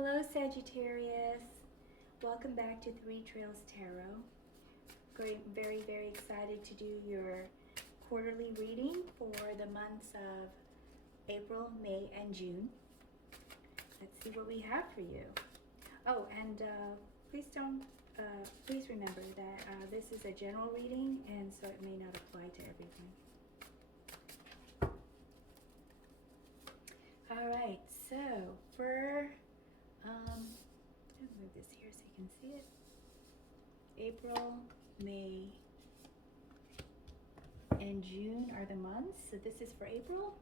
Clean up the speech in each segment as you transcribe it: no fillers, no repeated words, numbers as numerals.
Hello Sagittarius, welcome back to Three Trails Tarot. Very, very excited to do your quarterly reading for the months of April, May, and June. Let's see what we have for you. Oh, and please remember that this is a general reading, and so it may not apply to everyone. All right, so for I'll move this here so you can see it. April, May, and June are the months. So this is for April.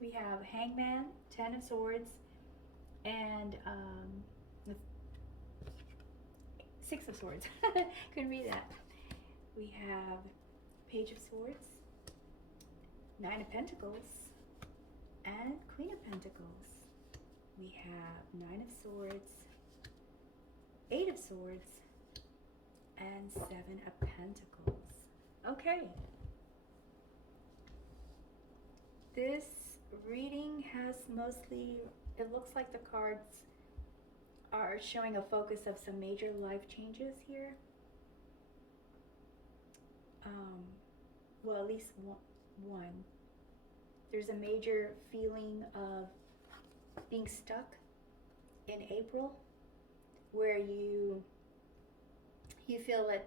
We have Hangman, Ten of Swords, and Six of Swords. Couldn't read that. We have Page of Swords, Nine of Pentacles, and Queen of Pentacles. We have Nine of Swords, Eight of Swords, and Seven of Pentacles. Okay. This reading has mostly, it looks like the cards are showing a focus of some major life changes here. Well, at least one. There's a major feeling of being stuck in April, where you feel that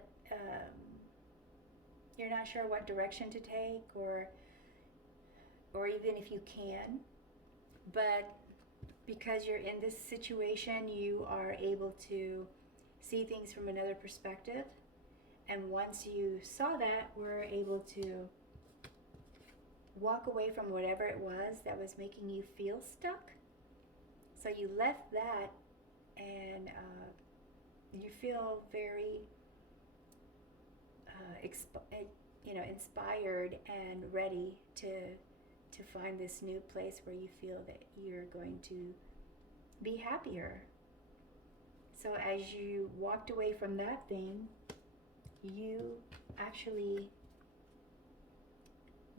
you're not sure what direction to take, or even if you can, but because you're in this situation, you are able to see things from another perspective, and once you saw that, we're able to walk away from whatever it was that was making you feel stuck. So you left that, and you feel very inspired and ready to find this new place where you feel that you're going to be happier. So as you walked away from that thing, you actually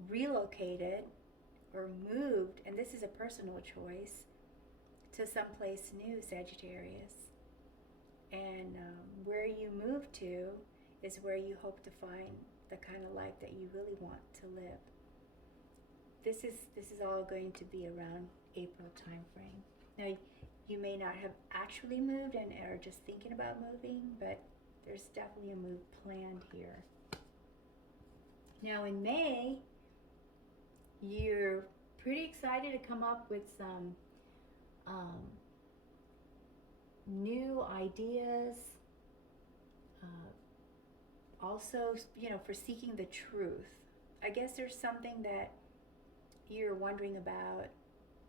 relocated or moved, and this is a personal choice, to someplace new, Sagittarius. And where you move to is where you hope to find the kind of life that you really want to live. This is all going to be around April time frame. Now, you may not have actually moved and are just thinking about moving, but there's definitely a move planned here. Now in May, you're pretty excited to come up with some new ideas. Also, for seeking the truth. I guess there's something that you're wondering about,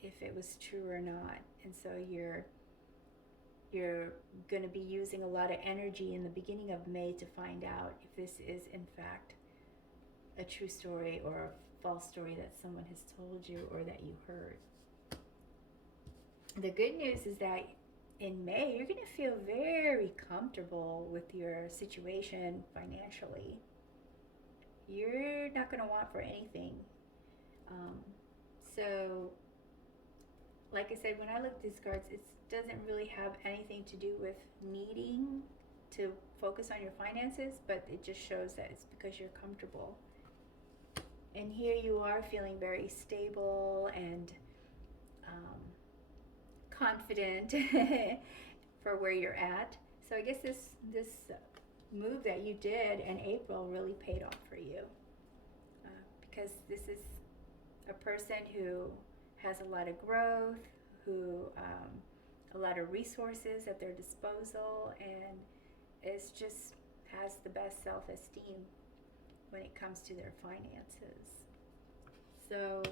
if it was true or not, and so you're going to be using a lot of energy in the beginning of May to find out if this is in fact a true story or a false story that someone has told you or that you heard. The good news is that in May, you're going to feel very comfortable with your situation financially. You're not going to want for anything. So, like I said, when I look at these cards, it doesn't really have anything to do with needing to focus on your finances, but it just shows that it's because you're comfortable. And here you are feeling very stable and confident for where you're at. So I guess this move that you did in April really paid off for you, because this is a person who has a lot of growth, who a lot of resources at their disposal, and just has the best self-esteem when it comes to their finances. So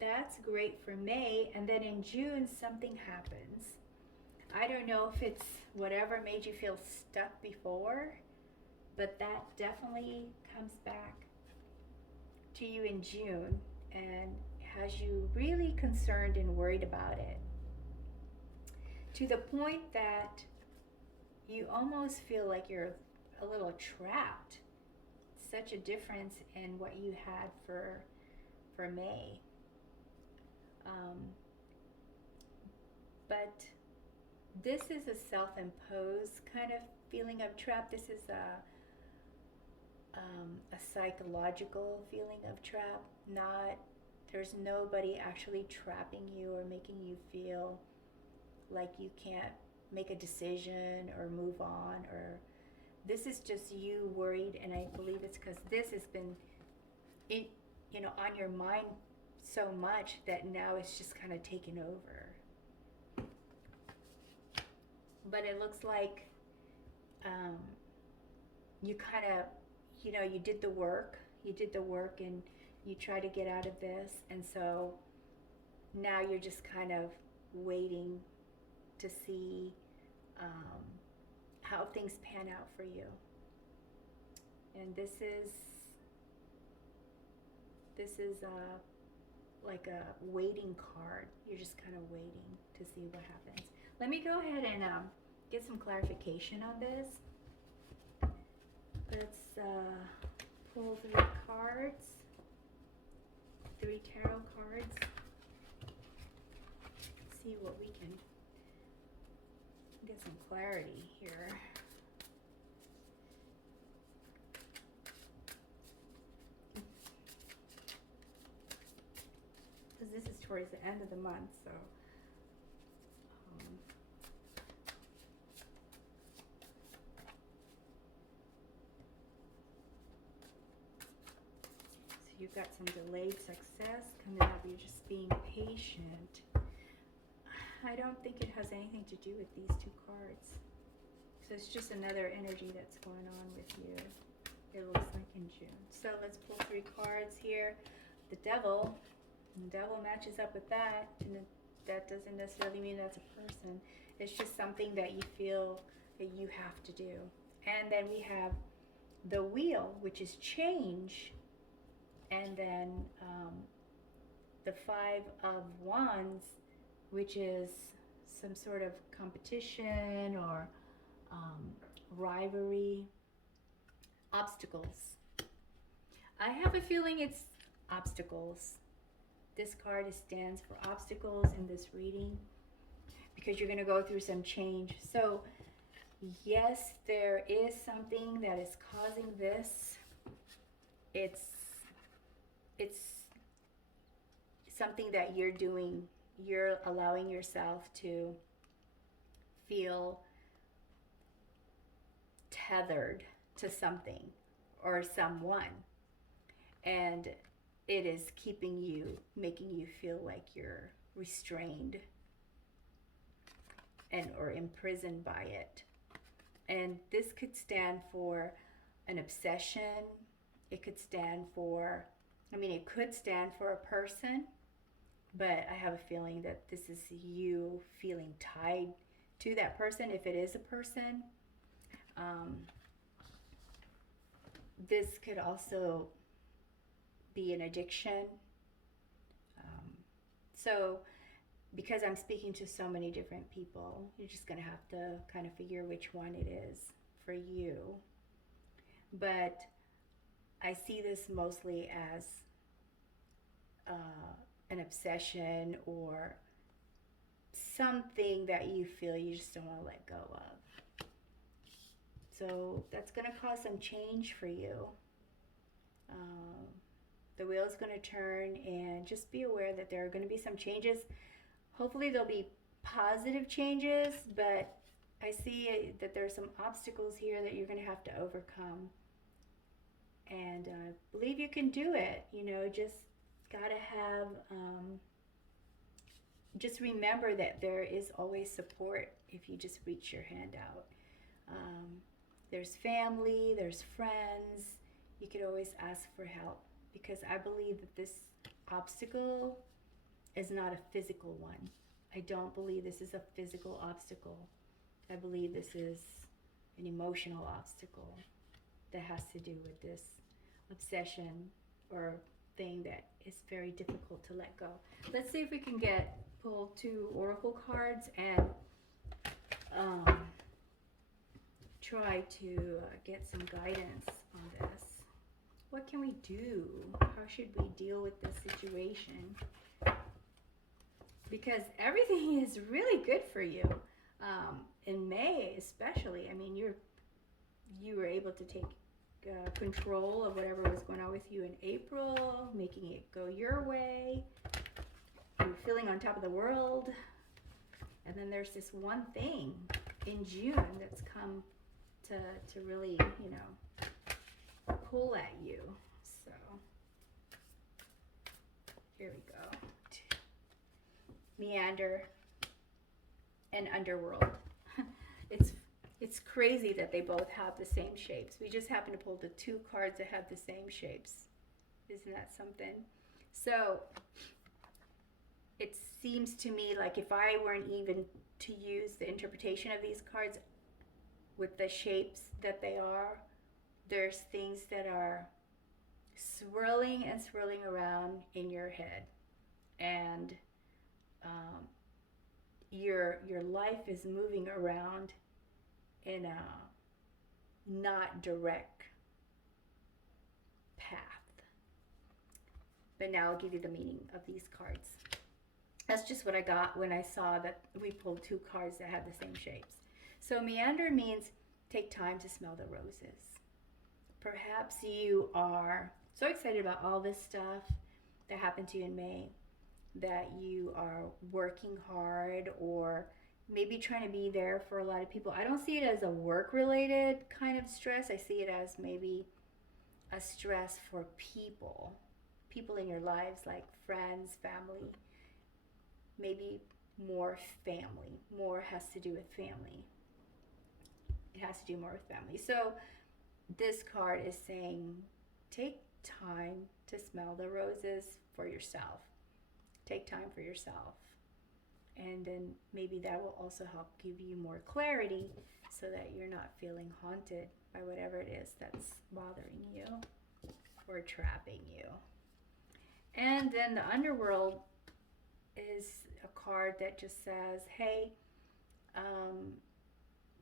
that's great for May. And then in June, something happens. I don't know if it's whatever made you feel stuck before, but that definitely comes back to you in June and has you really concerned and worried about it, to the point that you almost feel like you're a little trapped. Such a difference in what you had for May. But this is a self-imposed kind of feeling of trap. This is a psychological feeling of trap. Not, there's nobody actually trapping you or making you feel like you can't make a decision or move on, or this is just you worried. And I believe it's because this has been in, on your mind so much that now it's just kind of taken over. But it looks like you kind of, you did the work, and you try to get out of this, and so now you're just kind of waiting to see how things pan out for you. And this is like a waiting card. You're just kind of waiting to see what happens. Let me go ahead and get some clarification on this. Let's pull 3 cards, 3 tarot cards. See what we can get some clarity here. Because this is towards the end of the month, so you've got some delayed success coming up. You're just being patient. I don't think it has anything to do with these 2 cards. So it's just another energy that's going on with you. It looks like in June. So let's pull 3 cards here. The Devil. The Devil matches up with that. And that doesn't necessarily mean that's a person. It's just something that you feel that you have to do. And then we have the Wheel, which is change. And then the 5 of Wands, which is some sort of competition or rivalry, obstacles. I have a feeling it's obstacles. This card stands for obstacles in this reading because you're going to go through some change. So yes, there is something that is causing this. It's something that you're doing. You're allowing yourself to feel tethered to something or someone, and it is keeping you, making you feel like you're restrained and or imprisoned by it. And this could stand for an obsession. It could stand for, it could stand for a person, but I have a feeling that this is you feeling tied to that person, if it is a person. This could also be an addiction. So because I'm speaking to so many different people, you're just going to have to kind of figure which one it is for you. But I see this mostly as an obsession or something that you feel you just don't want to let go of. So that's going to cause some change for you. The wheel is going to turn, and just be aware that there are going to be some changes. Hopefully there'll be positive changes, but I see that there's some obstacles here that you're going to have to overcome. And I believe you can do it. Just got to have, just remember that there is always support if you just reach your hand out. There's family, there's friends. You could always ask for help, because I believe that this obstacle is not a physical one. I don't believe this is a physical obstacle. I believe this is an emotional obstacle that has to do with this obsession or thing that is very difficult to let go. Let's see if we can pull 2 oracle cards and try to get some guidance on this. What can we do? How should we deal with this situation? Because everything is really good for you. especially. I mean, you were able to take control of whatever was going on with you in April, making it go your way. You were feeling on top of the world. And then there's this one thing in June that's come to really, you know, pull at you. So here we go. Meander and Underworld. It's crazy that they both have the same shapes. We just happen to pull the two cards that have the same shapes. Isn't that something? So it seems to me like if I weren't even to use the interpretation of these cards with the shapes that they are, there's things that are swirling and swirling around in your head, and your life is moving around in a not direct path. But now I'll give you the meaning of these cards. That's just what I got when I saw that we pulled two cards that had the same shapes. So meander means take time to smell the roses. Perhaps you are so excited about all this stuff that happened to you in May that you are working hard, or maybe trying to be there for a lot of people. I don't see it as a work-related kind of stress. I see it as maybe a stress for people in your lives, like friends, family, maybe more family. More has to do with family. It has to do more with family. So this card is saying, take time to smell the roses for yourself. Take time for yourself. And then maybe that will also help give you more clarity so that you're not feeling haunted by whatever it is that's bothering you or trapping you. And then the Underworld is a card that just says, hey,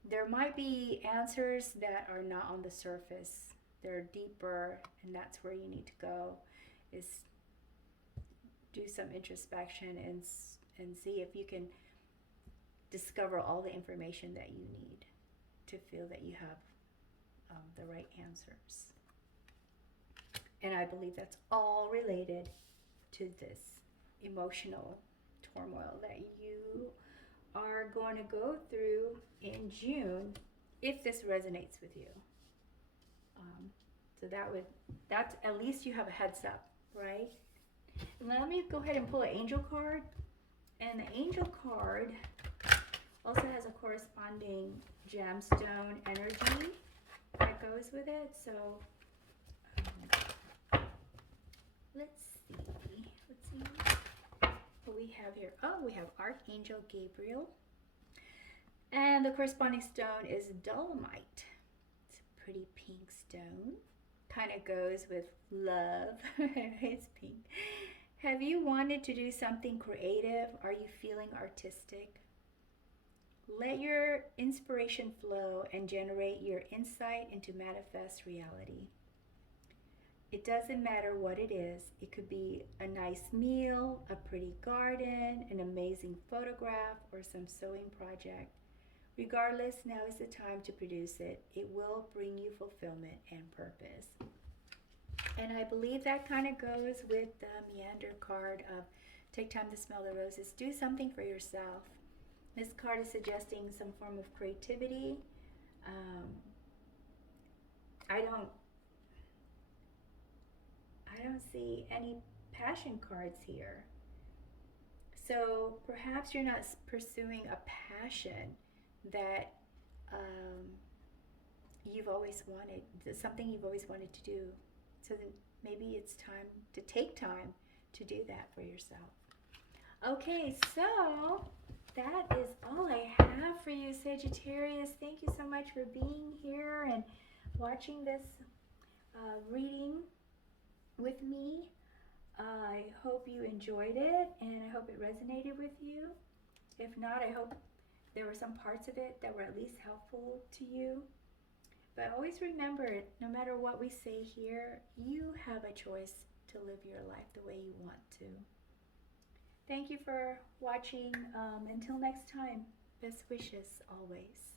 there might be answers that are not on the surface. They're deeper, and that's where you need to go, is do some introspection and see if you can discover all the information that you need to feel that you have the right answers. And I believe that's all related to this emotional turmoil that you are going to go through in June, if this resonates with you. So that's at least you have a heads up, right? And let me go ahead and pull an angel card. And the angel card also has a corresponding gemstone energy that goes with it. So let's see what we have here. Oh, we have Archangel Gabriel. And the corresponding stone is dolomite. It's a pretty pink stone. Kind of goes with love. It's pink. Have you wanted to do something creative? Are you feeling artistic? Let your inspiration flow and generate your insight into manifest reality. It doesn't matter what it is. It could be a nice meal, a pretty garden, an amazing photograph, or some sewing project. Regardless, now is the time to produce it. It will bring you fulfillment and purpose. And I believe that kind of goes with the meander card of take time to smell the roses. Do something for yourself. This card is suggesting some form of creativity. I don't see any passion cards here. So perhaps you're not pursuing a passion that you've always wanted, something you've always wanted to do. So then maybe it's time to take time to do that for yourself. Okay, so that is all I have for you, Sagittarius. Thank you so much for being here and watching this reading with me. I hope you enjoyed it, and I hope it resonated with you. If not, I hope there were some parts of it that were at least helpful to you. But always remember, no matter what we say here, you have a choice to live your life the way you want to. Thank you for watching. Until next time, best wishes always.